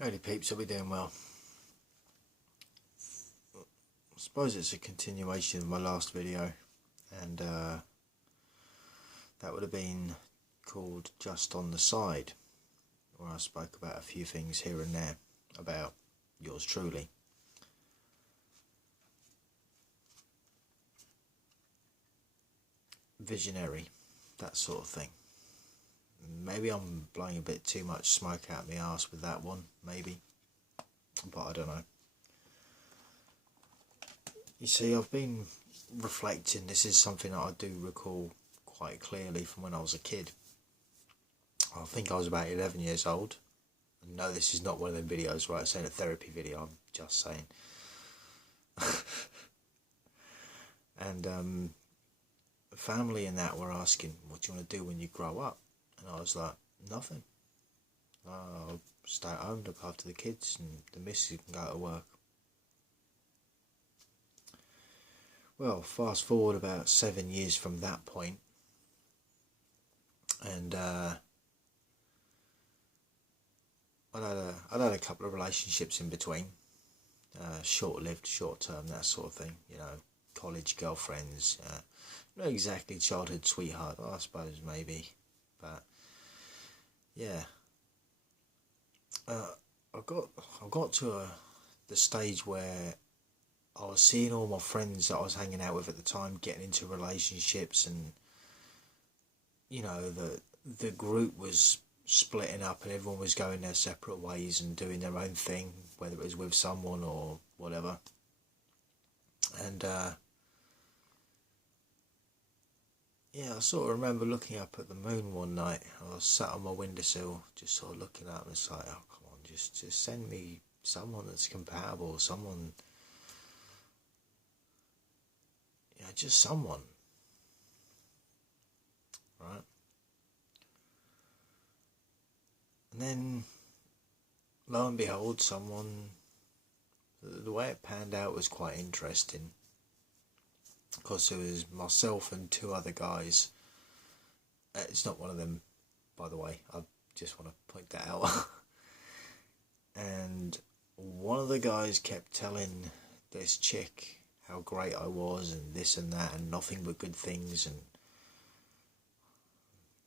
Howdy peeps, hope you're doing well. I suppose it's a continuation of my last video, and that would have been called Just on the Side, where I spoke about a few things here and there about yours truly. Visionary, that sort of thing. Maybe I'm blowing a bit too much smoke out my arse with that one, maybe, but I don't know. You see, I've been reflecting. This is something that I do recall quite clearly from when I was a kid. I think I was about 11 years old. No, this is not one of them videos where I say a therapy video, I'm just saying. And family and that were asking, what do you want to do when you grow up? And I was like, nothing. I'll stay at home, look after the kids, and the missus can go to work. Well, fast forward about 7 years from that point, and I'd had a couple of relationships in between, short-lived, short-term, that sort of thing. You know, college girlfriends, not exactly childhood sweetheart, I suppose maybe, but yeah. I got to the stage where I was seeing all my friends that I was hanging out with at the time getting into relationships, and you know, the group was splitting up and everyone was going their separate ways and doing their own thing, whether it was with someone or whatever. And yeah, I sort of remember looking up at the moon one night. I was sat on my windowsill just sort of looking up, and it's like, oh come on, just send me someone that's compatible, someone, you know, just someone, right? And then, lo and behold, someone, the way it panned out was quite interesting. Of course, it was myself and two other guys. It's not one of them, by the way, I just want to point that out. And one of the guys kept telling this chick how great I was and this and that and nothing but good things, and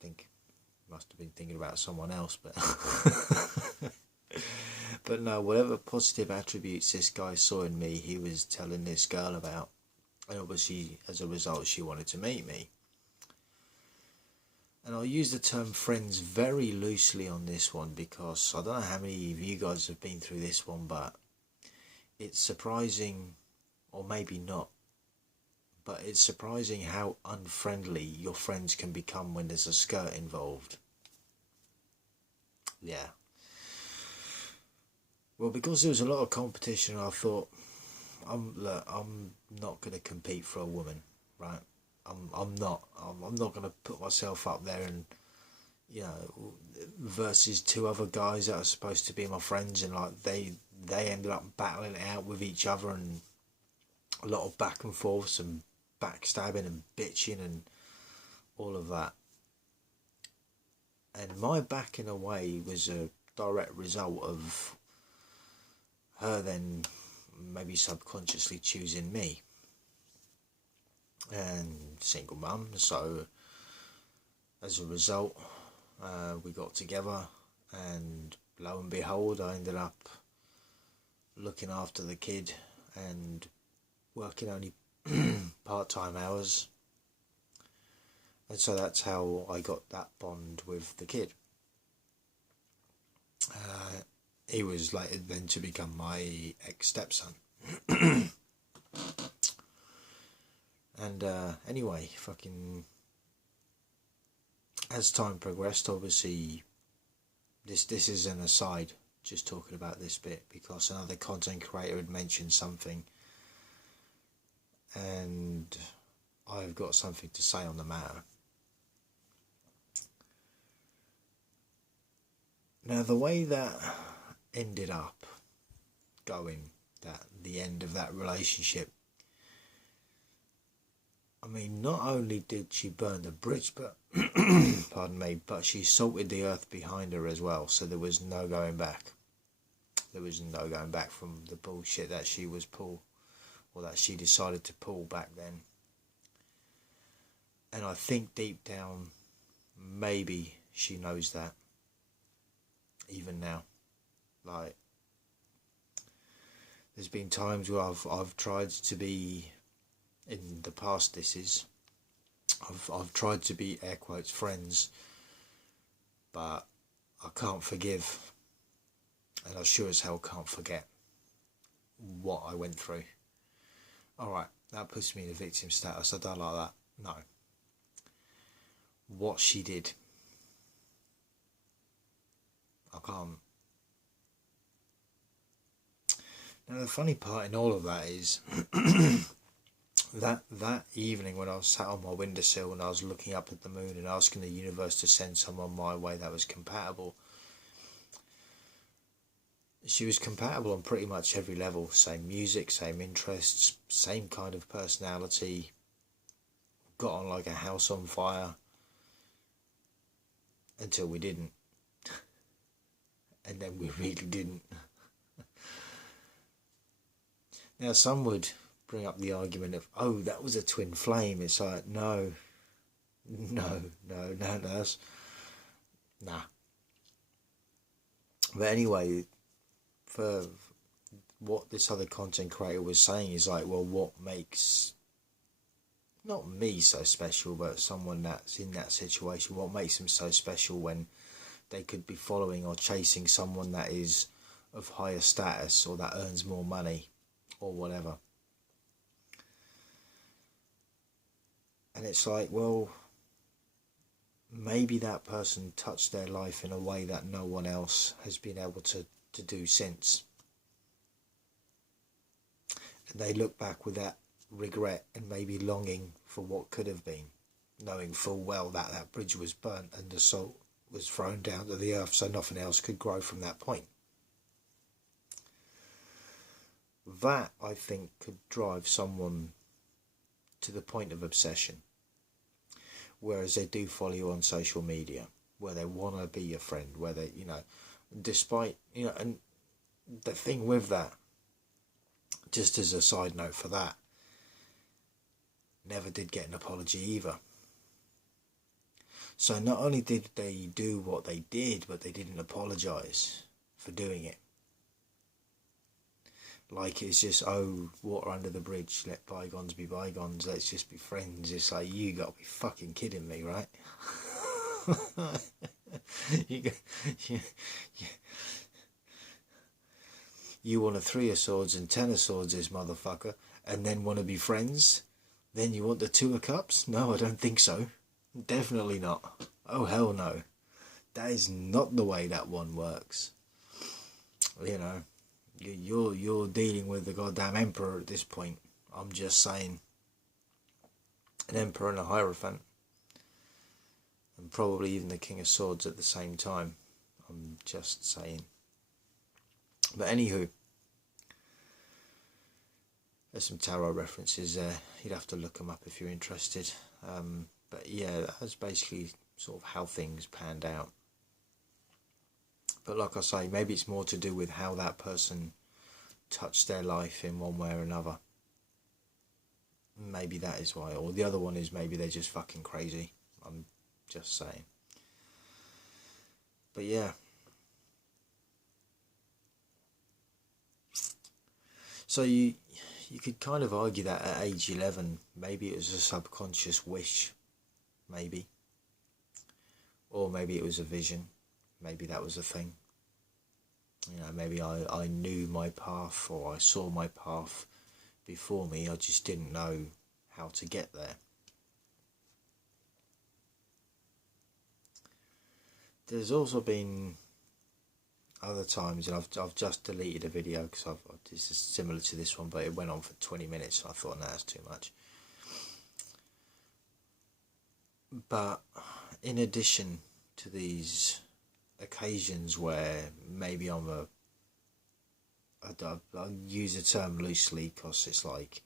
I think must have been thinking about someone else, but but no, whatever positive attributes this guy saw in me, he was telling this girl about, and obviously as a result she wanted to meet me. And I'll use the term friends very loosely on this one, because I don't know how many of you guys have been through this one, but it's surprising, or maybe not, but it's surprising how unfriendly your friends can become when there's a skirt involved. Yeah. Well, because there was a lot of competition, I thought, I'm not going to compete for a woman, right? I'm not going to put myself up there and, you know, versus two other guys that are supposed to be my friends, and like they ended up battling it out with each other, and a lot of back and forths and backstabbing and bitching and all of that. And my backing away was a direct result of her then maybe subconsciously choosing me. And single mum, so as a result, we got together, and lo and behold, I ended up looking after the kid and working only part-time hours, and so that's how I got that bond with the kid. He was later then to become my ex-stepson. And anyway, fucking, as time progressed, obviously, this is an aside, just talking about this bit, because another content creator had mentioned something, and I've got something to say on the matter. Now, the way that ended up going, that the end of that relationship, I mean, not only did she burn the bridge, but pardon me, but she salted the earth behind her as well, so there was no going back. There was no going back from the bullshit that she was or that she decided to pull back then. And I think deep down, maybe she knows that, even now. Like, there's been times where I've tried to be, in the past I've tried to be, air quotes, friends, but I can't forgive, and I sure as hell can't forget what I went through. Alright, that puts me in a victim status, I don't like that. No. What she did, I can't. Now the funny part in all of that is that evening when I was sat on my windowsill and I was looking up at the moon and asking the universe to send someone my way that was compatible, she was compatible on pretty much every level. Same music, same interests, same kind of personality, got on like a house on fire, until we didn't. And then we really didn't. Now some would bring up the argument of, oh, that was a twin flame. It's like, no, that's, nah. But anyway, for what this other content creator was saying is like, well, what makes, not me so special, but someone that's in that situation, what makes them so special when they could be following or chasing someone that is of higher status or that earns more money or whatever. And it's like, well, maybe that person touched their life in a way that no one else has been able to do since. And they look back with that regret and maybe longing for what could have been, knowing full well that that bridge was burnt and the salt was thrown down to the earth so nothing else could grow from that point. That, I think, could drive someone to the point of obsession. Whereas they do follow you on social media, where they want to be your friend, where they, despite, and the thing with that, just as a side note for that, never did get an apology either. So not only did they do what they did, but they didn't apologise for doing it. Like it's just, oh, water under the bridge, let bygones be bygones, let's just be friends. It's like, you got to be fucking kidding me, right? You want a 3 of swords and 10 of swords, this motherfucker, and then want to be friends? Then you want the 2 of cups? No, I don't think so. Definitely not. Oh, hell no. That is not the way that one works. You're dealing with the goddamn emperor at this point. I'm just saying. An emperor and a hierophant. And probably even the king of swords at the same time. I'm just saying. But anywho, there's some tarot references there. You'd have to look them up if you're interested. But yeah, that's basically sort of how things panned out. But like I say, maybe it's more to do with how that person touched their life in one way or another. Maybe that is why. Or the other one is maybe they're just fucking crazy. I'm just saying. But yeah. So you could kind of argue that at age 11, maybe it was a subconscious wish. Maybe. Or maybe it was a vision. Maybe that was a thing. Maybe I knew my path, or I saw my path before me. I just didn't know how to get there. There's also been other times, and I've just deleted a video because this is similar to this one, but it went on for 20 minutes, and I thought, that's too much. But in addition to these occasions where maybe I'll use the term loosely because it's like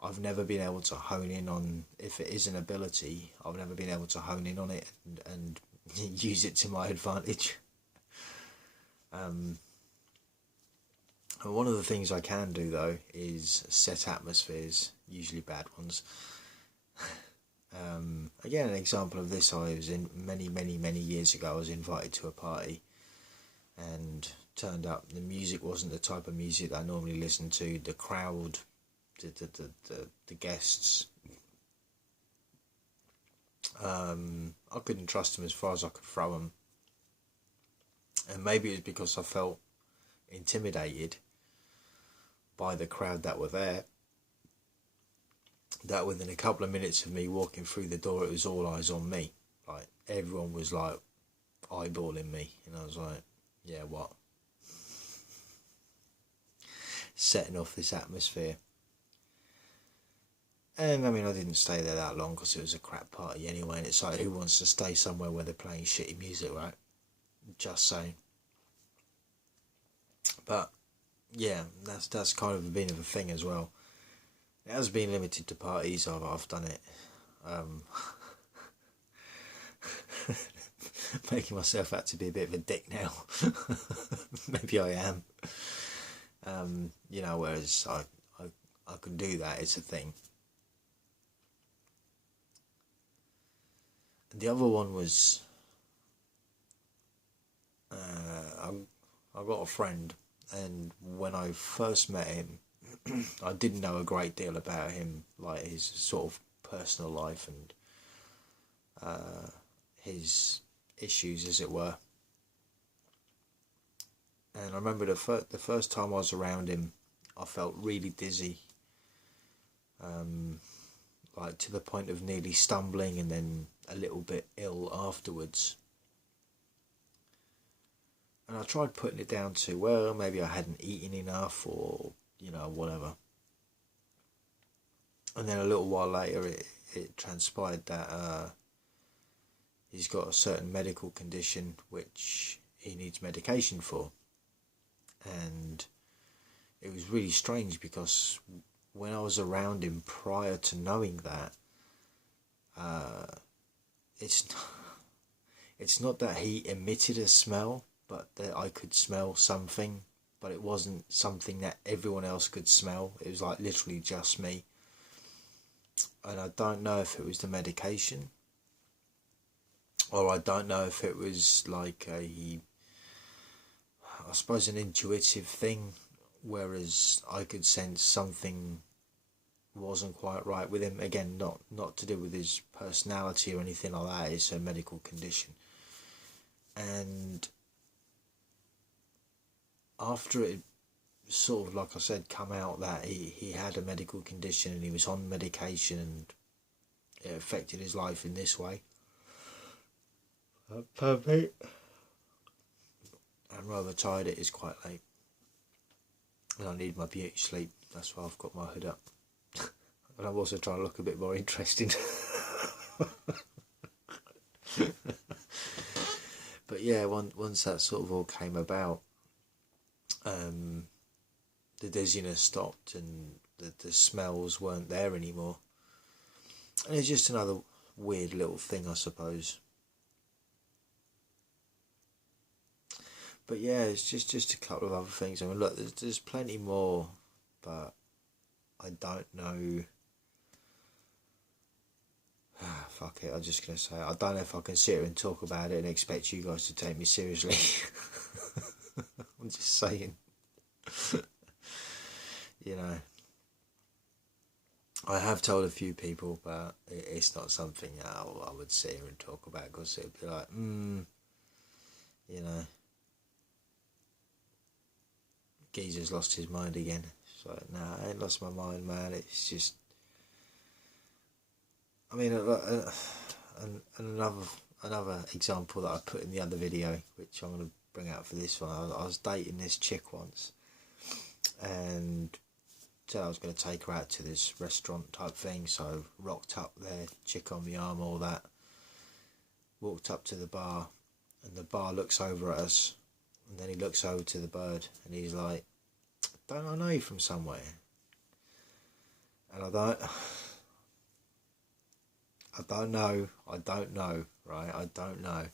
I've never been able to hone in on, if it is an ability, I've never been able to hone in on it and use it to my advantage. And one of the things I can do though is set atmospheres, usually bad ones. Again, an example of this, I was in many years ago, I was invited to a party and turned up. The music wasn't the type of music that I normally listen to. The crowd, the guests, I couldn't trust them as far as I could throw them. And maybe it was because I felt intimidated by the crowd that were there, that within a couple of minutes of me walking through the door, it was all eyes on me. Like, everyone was like eyeballing me, and I was like, yeah, what? Setting off this atmosphere. And I mean, I didn't stay there that long because it was a crap party anyway, and it's like, who wants to stay somewhere where they're playing shitty music, right? Just saying. But yeah, that's kind of been a thing as well. It has been limited to parties. I've done it. Making myself out to be a bit of a dick now. Maybe I am. Whereas I can do that. It's a thing. And the other one was I got a friend, and when I first met him, I didn't know a great deal about him, like his sort of personal life and his issues, as it were. And I remember the first time I was around him, I felt really dizzy, like to the point of nearly stumbling, and then a little bit ill afterwards. And I tried putting it down to, well, maybe I hadn't eaten enough, or whatever. And then a little while later, it transpired that he's got a certain medical condition which he needs medication for. And it was really strange because when I was around him prior to knowing that, it's not that he emitted a smell, but that I could smell something, but it wasn't something that everyone else could smell. It was like literally just me. And I don't know if it was the medication, or I don't know if it was like I suppose an intuitive thing, whereas I could sense something wasn't quite right with him. Again, not to do with his personality or anything like that. It's a medical condition. And after it sort of, like I said, come out that he had a medical condition and he was on medication and it affected his life in this way. Perfect. I'm rather tired. It is quite late. And I need my beauty sleep. That's why I've got my hood up. And I'm also trying to look a bit more interesting. But yeah, once that sort of all came about, the dizziness stopped and the smells weren't there anymore. And it's just another weird little thing, I suppose. But yeah, it's just a couple of other things. I mean, look, there's plenty more, but I don't know. Fuck it, I'm just going to say it. I don't know if I can sit here and talk about it and expect you guys to take me seriously. I'm just saying. I have told a few people, but it's not something I would sit here and talk about, because it would be like, geezer's lost his mind again. It's like, nah, I ain't lost my mind, man. It's just, I mean, and another example that I put in the other video, which I'm going to bring out for this one. I was dating this chick once, and said I was going to take her out to this restaurant type thing, so rocked up there, chick on my arm, all that. Walked up to the bar, and the bar looks over at us, and then he looks over to the bird, and he's like, don't I know you from somewhere? And I don't know, right? I don't know.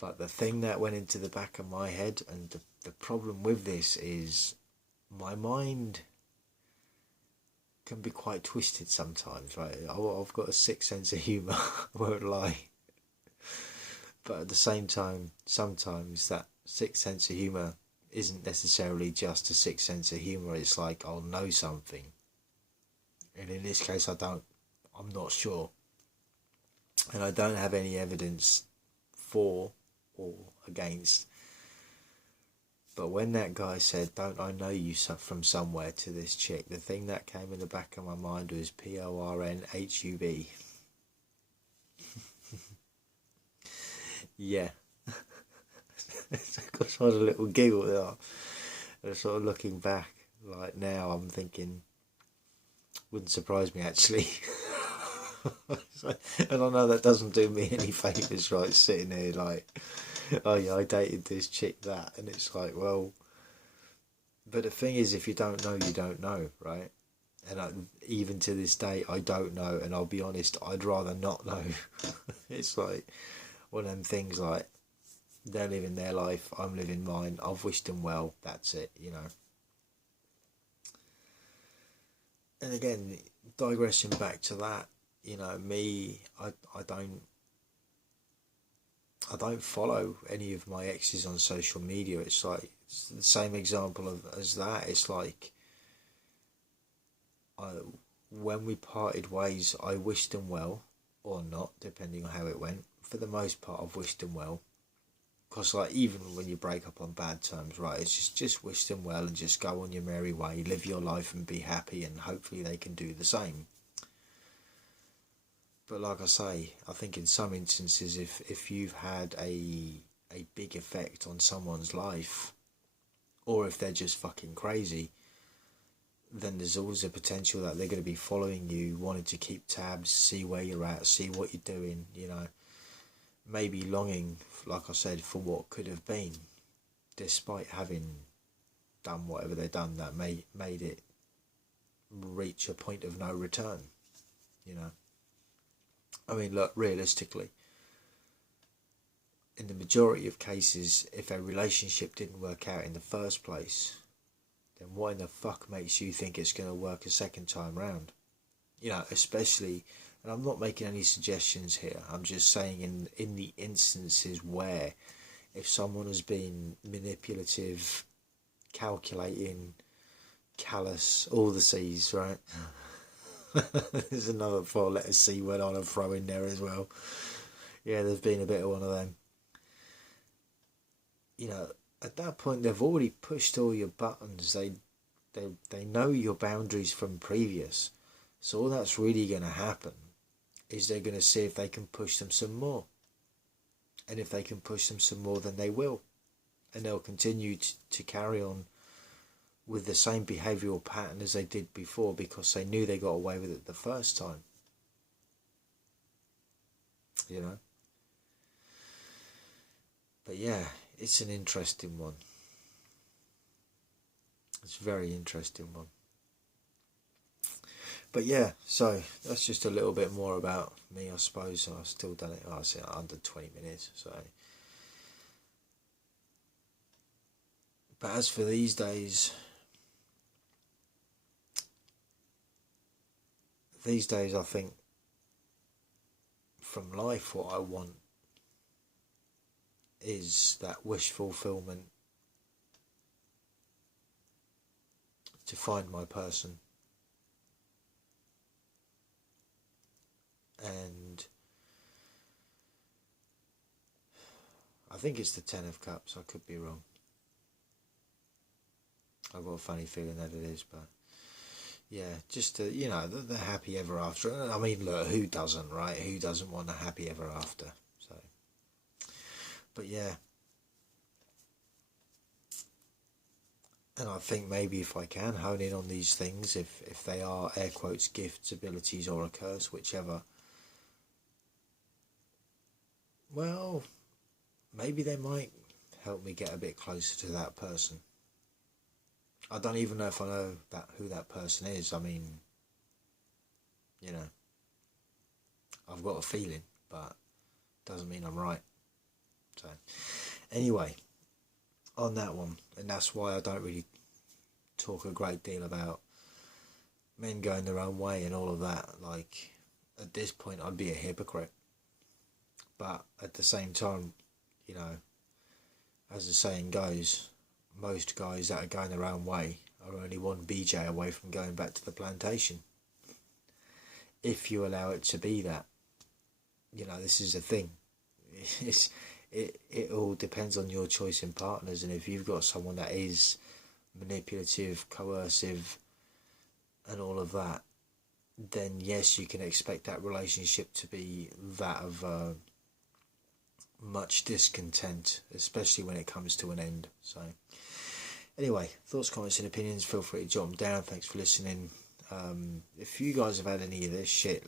But the thing that went into the back of my head, and the problem with this is my mind can be quite twisted sometimes, right? I've got a sick sense of humour, I won't lie. But at the same time, sometimes that sick sense of humour isn't necessarily just a sick sense of humour. It's like I'll know something, and in this case I'm not sure, and I don't have any evidence for or against. But when that guy said, "Don't I know you from somewhere," to this chick, the thing that came in the back of my mind was Pornhub. Yeah. Because I had a little giggle there. And sort of looking back, like now, I'm thinking, wouldn't surprise me actually. And I know that doesn't do me any favours, right? Sitting here like, oh yeah, I dated this chick that, and it's like, well, but the thing is, if you don't know, you don't know, right? And even to this day, I don't know, and I'll be honest, I'd rather not know. It's like one of them things like, they're living their life, I'm living mine, I've wished them well, that's it, you know. And again, digressing back to that, you know, me, I don't follow any of my exes on social media. It's like, it's the same example as that. It's like, when we parted ways, I wished them well, or not, depending on how it went. For the most part, I've wished them well. Because like, even when you break up on bad terms, right, it's just wish them well and just go on your merry way, live your life and be happy, and hopefully they can do the same. But like I say, I think in some instances, if you've had a big effect on someone's life, or if they're just fucking crazy, then there's always a potential that they're going to be following you, wanting to keep tabs, see where you're at, see what you're doing, you know. Maybe longing, like I said, for what could have been, despite having done whatever they've done that made it reach a point of no return, you know. I mean, look, realistically, in the majority of cases, if a relationship didn't work out in the first place, then what in the fuck makes you think it's going to work a second time round? You know, especially, and I'm not making any suggestions here, I'm just saying in the instances where, if someone has been manipulative, calculating, callous, all the C's, right? There's another 4-letter C word I'll throw in there as well. Yeah, there's been a bit of one of them. You know, at that point they've already pushed all your buttons. They know your boundaries from previous. So all that's really going to happen is they're going to see if they can push them some more. And if they can push them some more, then they will. And they'll continue to carry on with the same behavioural pattern as they did before, because they knew they got away with it the first time. You know? But yeah, it's an interesting one. It's a very interesting one. But yeah, so that's just a little bit more about me, I suppose. I've still done it, I say, under 20 minutes. So, but as for these days, I think from life, what I want is that wish fulfillment, to find my person. And I think it's the 10 of Cups, I could be wrong. I've got a funny feeling that it is, but yeah, just to, you know, the happy ever after. I mean, look, who doesn't, right? Who doesn't want a happy ever after? So, but yeah. And I think maybe if I can hone in on these things, if they are air quotes gifts, abilities, or a curse, whichever, well, maybe they might help me get a bit closer to that person. I don't even know if I know who that person is. I mean, you know, I've got a feeling, but doesn't mean I'm right. So, anyway, on that one, and that's why I don't really talk a great deal about men going their own way and all of that. Like, at this point, I'd be a hypocrite. But at the same time, you know, as the saying goes, most guys that are going their own way are only one BJ away from going back to the plantation. If you allow it to be that. You know, this is a thing. It all depends on your choice in partners, and if you've got someone that is manipulative, coercive, and all of that, then yes, you can expect that relationship to be that of much discontent, especially when it comes to an end. So, anyway, thoughts, comments, and opinions, feel free to jot them down. Thanks for listening. If you guys have had any of this shit,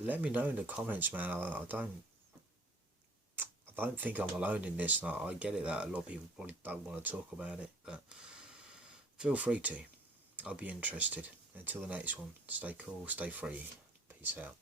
let me know in the comments, man. I don't think I'm alone in this. I get it that a lot of people probably don't want to talk about it, but feel free to. I'll be interested. Until the next one, stay cool, stay free. Peace out.